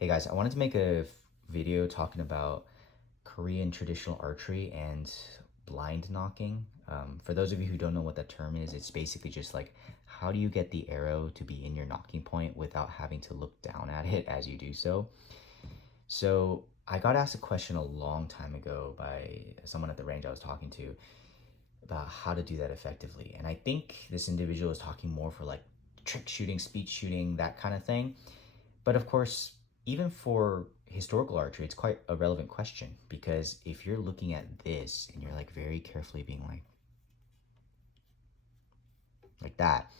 Hey guys, I wanted to make a video talking about Korean traditional archery and blind knocking. For those of you who don't know what that term is, it's basically just like how do you get the arrow to be in your knocking point without having to look down at it as you do so. So I got asked a question a long time ago by someone at the range I was talking to about how to do that effectively. And I think this individual is talking more for like trick shooting, speed shooting, that kind of thing. But of course, even for historical archery, it's quite a relevant question because if you're looking at this and you're like very carefully being like that,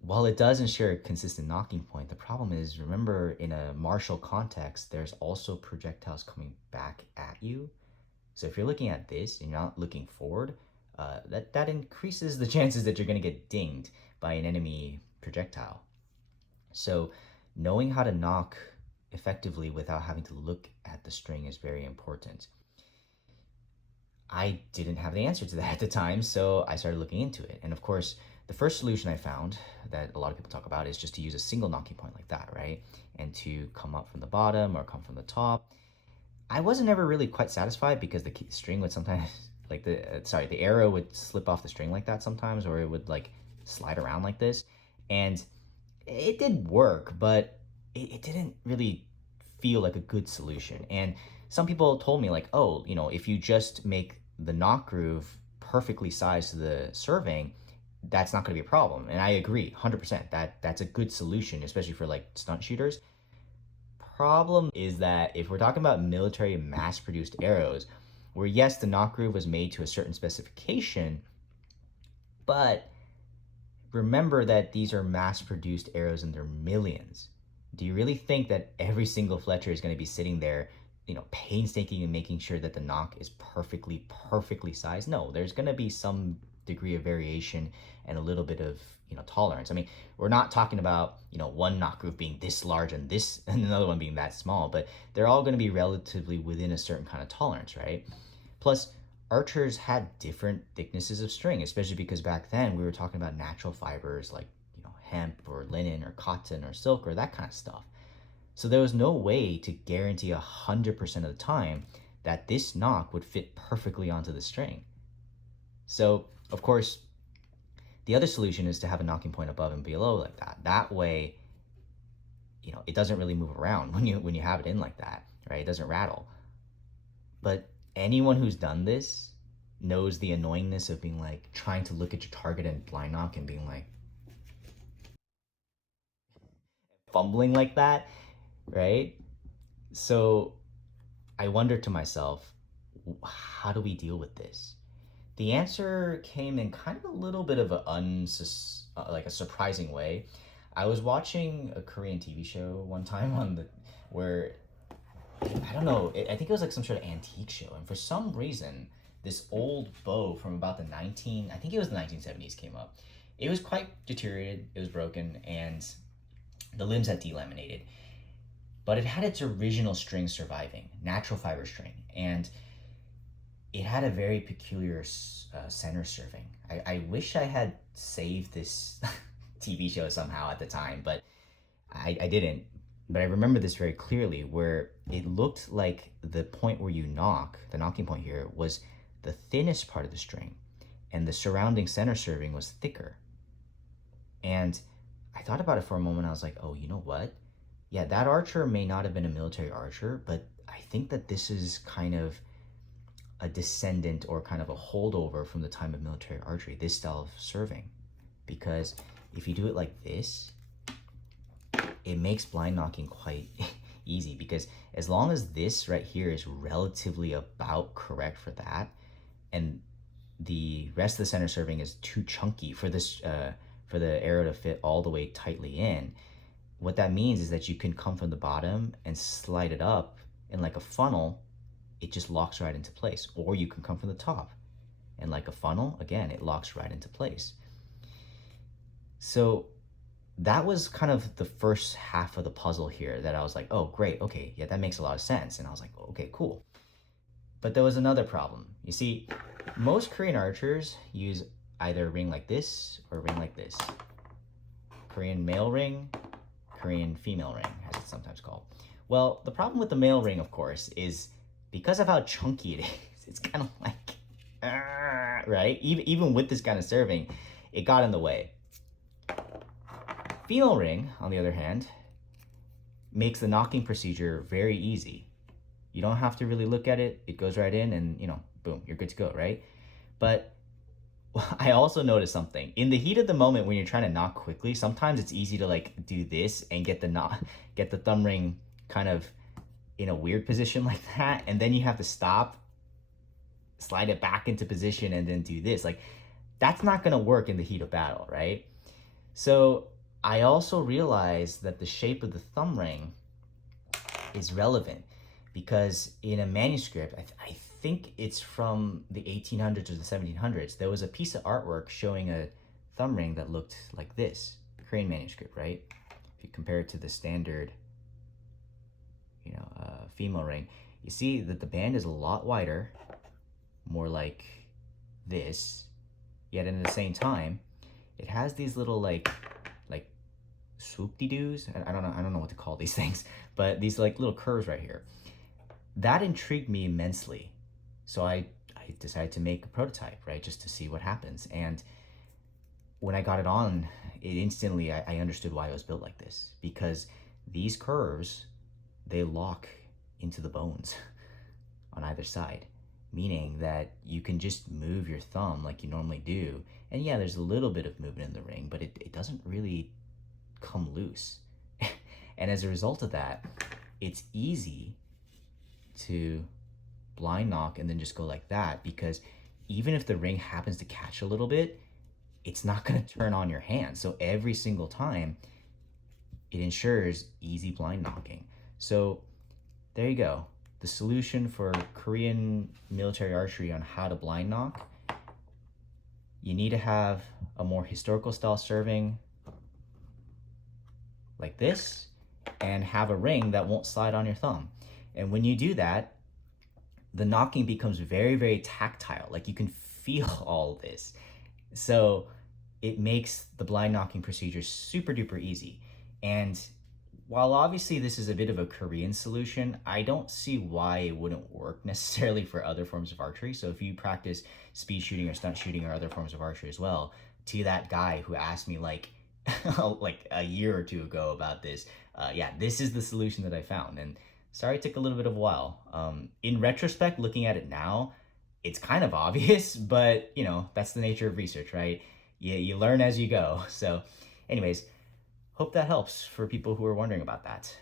while it does ensure a consistent knocking point, the problem is, remember, in a martial context, there's also projectiles coming back at you. So if you're looking at this and you're not looking forward, that increases the chances that you're going to get dinged by an enemy projectile. So knowing how to knock effectively without having to look at the string is very important. I didn't have the answer to that at the time, so I started looking into it. And of course, the first solution I found that a lot of people talk about is just to use a single knocking point like that, right? And to come up from the bottom or come from the top. I wasn't ever really quite satisfied because the string would sometimes, like the arrow would slip off the string like that sometimes, or it would like slide around like this. And it did work, but it didn't really feel like a good solution. And some people told me like, oh, if you just make the knock groove perfectly sized to the serving, that's not going to be a problem. And I agree 100% that that's a good solution, especially for like stunt shooters. Problem is that if we're talking about military mass produced arrows, where yes, the knock groove was made to a certain specification, but remember that these are mass produced arrows and they're millions. Do you really think that every single Fletcher is going to be sitting there, painstaking and making sure that the knock is perfectly sized? No, there's going to be some degree of variation and a little bit of, tolerance. I mean, we're not talking about, one knock groove being this large and this and another one being that small, but they're all going to be relatively within a certain kind of tolerance, right? Plus, archers had different thicknesses of string, especially because back then we were talking about natural fibers like hemp or linen or cotton or silk or that kind of stuff. So there was no way to guarantee 100% of the time that this knock would fit perfectly onto the string. So of course, the other solution is to have a knocking point above and below like that. That way, it doesn't really move around when you have it in like that, right? It doesn't rattle. But anyone who's done this knows the annoyingness of being like trying to look at your target and blind knock and being like fumbling like that, right? So I wondered to myself, how do we deal with this? The answer came in kind of a little bit of like a surprising way. I was watching a Korean TV show one time where I don't know. I think it was like some sort of antique show, and for some reason, this old bow from about I think it was the 1970s came up. It was quite deteriorated. It was broken, and the limbs had delaminated. But it had its original string surviving, natural fiber string, and it had a very peculiar center serving. I wish I had saved this TV show somehow at the time, but I didn't. But I remember this very clearly where it looked like the point where you knock, the knocking point here, was the thinnest part of the string, and the surrounding center serving was thicker. And I thought about it for a moment. I was like, oh, you know what? Yeah, that archer may not have been a military archer, but I think that this is kind of a descendant or kind of a holdover from the time of military archery, this style of serving. Because if you do it like this, it makes blind knocking quite easy, because as long as this right here is relatively about correct for that, and the rest of the center serving is too chunky for this for the arrow to fit all the way tightly in, what that means is that you can come from the bottom and slide it up, and like a funnel, it just locks right into place. Or you can come from the top, and like a funnel, again, it locks right into place. So that was kind of the first half of the puzzle here that I was like, oh, great, okay, yeah, that makes a lot of sense. And I was like, okay, cool. But there was another problem. You see, most Korean archers use either a ring like this or a ring like this. Korean male ring, Korean female ring, as it's sometimes called. Well, the problem with the male ring, of course, is because of how chunky it is, it's kind of like, right? Even with this kind of serving, it got in the way. Female ring, on the other hand, makes the nocking procedure very easy. You don't have to really look at it. It goes right in and, boom, you're good to go, right? But I also noticed something. In the heat of the moment when you're trying to knock quickly, sometimes it's easy to like do this and get the thumb ring kind of in a weird position like that, and then you have to stop, slide it back into position, and then do this. Like, that's not gonna work in the heat of battle, right? So I also realized that the shape of the thumb ring is relevant because in a manuscript, I think it's from the 1800s or the 1700s, there was a piece of artwork showing a thumb ring that looked like this, Korean manuscript, right? If you compare it to the standard, female ring, you see that the band is a lot wider, more like this, yet at the same time, it has these little like swoop-de-doos. I don't know what to call these things, but these like little curves right here. That intrigued me immensely. So I decided to make a prototype, right, just to see what happens. And when I got it on, I understood why it was built like this, because these curves, they lock into the bones on either side, meaning that you can just move your thumb like you normally do. And yeah, there's a little bit of movement in the ring, but it doesn't really come loose. And as a result of that, it's easy to blind knock and then just go like that, because even if the ring happens to catch a little bit, it's not going to turn on your hand. So every single time, it ensures easy blind knocking. So there you go. The solution for Korean military archery on how to blind knock. You need to have a more historical style serving like this and have a ring that won't slide on your thumb. And when you do that, the knocking becomes very, very tactile. Like, you can feel all of this. So it makes the blind knocking procedure super duper easy. And while obviously this is a bit of a Korean solution, I don't see why it wouldn't work necessarily for other forms of archery. So if you practice speed shooting or stunt shooting or other forms of archery as well, to that guy who asked me like like a year or two ago about this, yeah, this is the solution that I found. And sorry it took a little bit of a while. In retrospect, looking at it now, it's kind of obvious, but that's the nature of research, right? You learn as you go. So anyways, hope that helps for people who are wondering about that.